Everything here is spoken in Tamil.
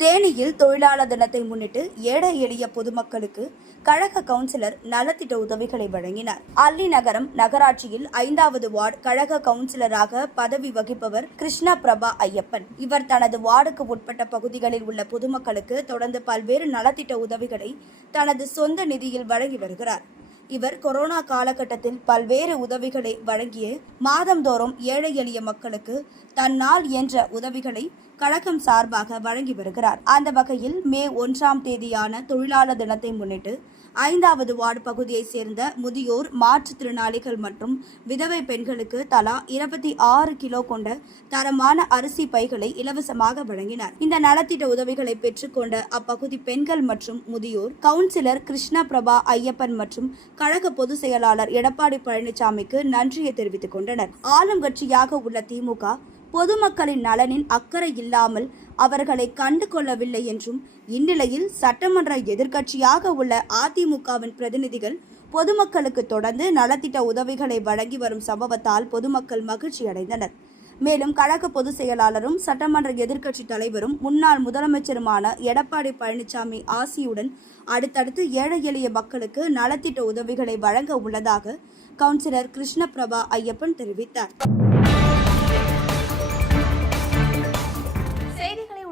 தேனியில் தொழிலாளர் தினத்தை முன்னிட்டு ஏழை எளிய பொதுமக்களுக்கு கழக கவுன்சிலர் நலத்திட்ட உதவிகளை வழங்கினார். அல்லி நகரம் நகராட்சியில் ஐந்தாவது வார்டு கழக கவுன்சிலராக பதவி வகிப்பவர் கிருஷ்ண பிரபா ஐயப்பன். இவர் தனது வார்டுக்கு உட்பட்ட பகுதிகளில் உள்ள பொதுமக்களுக்கு தொடர்ந்து பல்வேறு நலத்திட்ட உதவிகளை தனது சொந்த நிதியில் வழங்கி வருகிறார். இவர் கொரோனா காலகட்டத்தில் பல்வேறு உதவிகளை வழங்கிய மாதந்தோறும் ஏழை எளிய மக்களுக்கு தன்னால் என்ற உதவிகளை கழகம் சார்பாக வழங்கி வருகிறார். அந்த வகையில் மே ஒன்றாம் தேதியான தொழிலாளர் தினத்தை முன்னிட்டு ஐந்தாவது வார்டு பகுதியைச் சேர்ந்த முதியோர் மாற்றுத்திறனாளிகள் மற்றும் விதவை பெண்களுக்கு தலா இருபத்தி ஆறு கிலோ கொண்ட தரமான அரிசி பைகளை இலவசமாக வழங்கினார். இந்த நலத்திட்ட உதவிகளை பெற்றுக்கொண்ட அப்பகுதி பெண்கள் மற்றும் முதியோர் கவுன்சிலர் கிருஷ்ண பிரபா ஐயப்பன் மற்றும் கழக பொதுச் செயலாளர் எடப்பாடி பழனிசாமிக்கு நன்றியை தெரிவித்துக் கொண்டனர். ஆளும் கட்சியாக உள்ள திமுக பொதுமக்களின் நலனில் அக்கறை இல்லாமல் அவர்களை கண்டு கொள்ளவில்லை என்றும் இந்நிலையில் சட்டமன்ற எதிர்க்கட்சியாக உள்ள அதிமுகவின் பிரதிநிதிகள் பொதுமக்களுக்கு தொடர்ந்து நலத்திட்ட உதவிகளை வழங்கி வரும் சம்பவத்தால் பொதுமக்கள் மகிழ்ச்சி அடைந்தனர். மேலும் கழக பொதுச் செயலாளரும் சட்டமன்ற எதிர்க்கட்சி தலைவரும் முன்னாள் முதலமைச்சருமான எடப்பாடி பழனிசாமி ஆசியுடன் அடுத்தடுத்து ஏழை எளிய மக்களுக்கு நலத்திட்ட உதவிகளை வழங்க உள்ளதாக கவுன்சிலர் கிருஷ்ணபிரபா ஐயப்பன் தெரிவித்தார்.